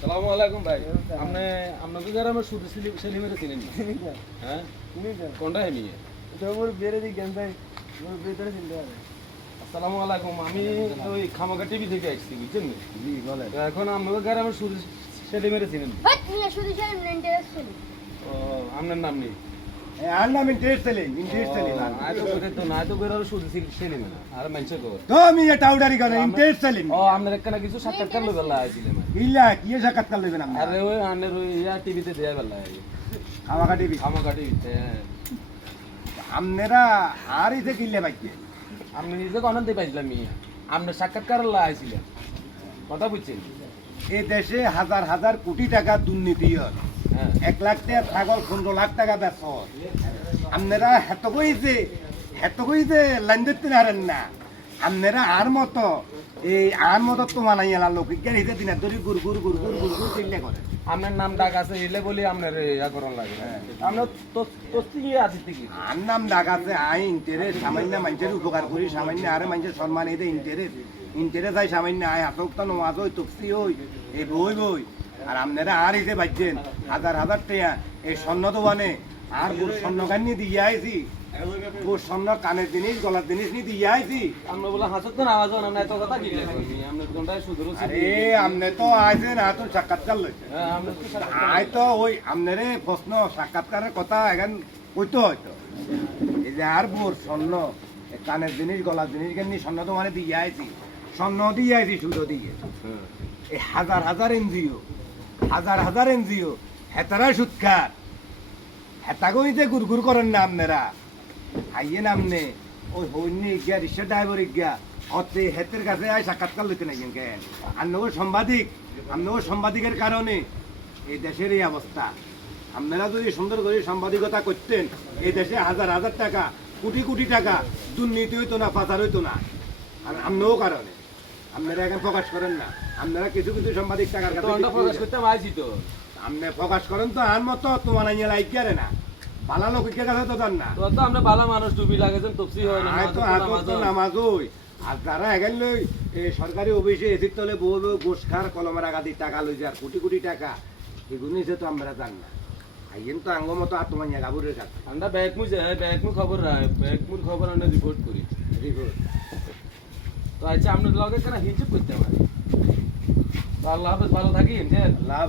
সালামু আলাইকুম ভাই। আপনি আপনাদের গ্রামের শুধু সেলিমের চিনেন না? হ্যাঁ কোনটা হেমি? আসসালামু আলাইকুম। আমি ওই খামাকা টিভি থেকে আসছি, বুঝছেন? তো এখন আপনাদের গ্রামের শুধু সেলিমের চিনেন না? ও, আপনার নাম নেই? আর নাম ইন্টারেস্ট সেলিং আয়তো করে তো না, তো করে শুধু সেলিম না আর মানুষ কর। তো আমি এটা উডারি করে ইন্টারেস্ট সেলিং ও, আপনার একটা কিছু সাক্ষাৎকার লই বেলা আইছিলেন? ইল্লা কি সাক্ষাৎকার লইবেন আপনি আরে ওই আনের ওই ইয়া টিভিতে দেয়া বেলা খামাকা টিভি খামাকা টিভিতে। আপনারা আর ইতে কিল্লে বাইকে আপনি নিজে অনন্তে পাইছিলাম মিয়া, আপনার সাক্ষাৎকার আইছিলেন, কথা বুঝছেন? এই দেশে হাজার হাজার কোটি টাকা দুর্নীতি হয়। হ্যাঁ 1 লাখ টাকা ছাগল 15 লাখ টাকা বেচ আপনারা হেত কইতে লাইন ধরতে পারেন না। আপনারা আর মতো তোমার নাই এলা লোক হিতে দিনা ধরি গুড় চিল্লে করে আপনার নাম ডাক আছে এলে বলি আপনার ইয়া করার লাগে। আপনার তস্তি কি আছে কি? আর নাম ডাক আছে আই ইন্টারেস্ট সামান্য মানুষের উপকার করি, সামান্য আরে মানুষের সম্মান এই ইন্টারেস্ট আই সামান্য আয় হাতকটা নমাজ ওই তফসি ওই এই বই আর আপনারা আর এসে বাজছেন হাজার হাজার টাকা এই স্বর্ণ দোকানে আর স্বর্ণ কানি দিয়ে আইছি, স্বর্ণ কানের জিনিস গলার জিনিস নিয়ে দিয়ে আইছি। আমরা বলে হাসত তো আওয়াজ হয় না, এত কথা কি লাগে? আপনি কোনটাই শুধু আরে আপনি তো আইছেন না তো সাক্ষাৎকার লইছে আমরা তো আই তো ওই আপনারে প্রশ্ন সাক্ষাৎকারের কথা এখন কইতো হয়তো এই যে আর বোর স্বর্ণ কানের জিনিস গলার জিনিস কেন স্বর্ণ তো মানে দিয়ে আইছি, স্বর্ণ দিয়ে আইছি সুতো দিয়ে এই হাজার হাজার এনজিও হেতারা সুৎকার হেতা গইতে গুড়গুড় করেন না আপনারা আইয়ে নামনে ওই হইনি গিয়া রিক্সা ড্রাইভার গিয়া অতে হেতের কাছে আয় সাক্ষাৎকার লইতে নাই কেন আপনার সাংবাদিকের কারণে এই দেশের এই অবস্থা। আপনারা যদি সুন্দর করে সাংবাদিকতা করতেন এই দেশে হাজার হাজার টাকা কোটি টাকা দুর্নীতি হইতো না, পাচার হইতো না। আর আমরাও কারণে আপনারা এখন প্রকাশ করেন না। আপনারা কিছু সাংবাদিক টাকার কাছে প্রকাশ করতে আইছি তো। আপনি প্রকাশ করেন তো আর মতো তোমার আইয়া লাইক করে না, ভালো লোকের কাছে তো দেন না। তো আমরা ভালো মানুষ, টুপি লাগাইছেন, তফসি হয় না, নামাজ হই। আর যারা এখান লই সরকারি অফিসে এসির তলে বউ গোস খার কলমের আগাদি টাকা লই যার কোটি টাকা, এগুলো তো আমরা জান না। আইয়েন তো আঙ্গ মতো আর তোমার গাবুরের কাছে আমরা ব্যাংকমু খবর আমরা রিপোর্ট করি। তো আচ্ছা আপনার লগে কেন হিসেব করতে পারি? আল্লাহ হাফেজ, ভালো থাকি। লাভ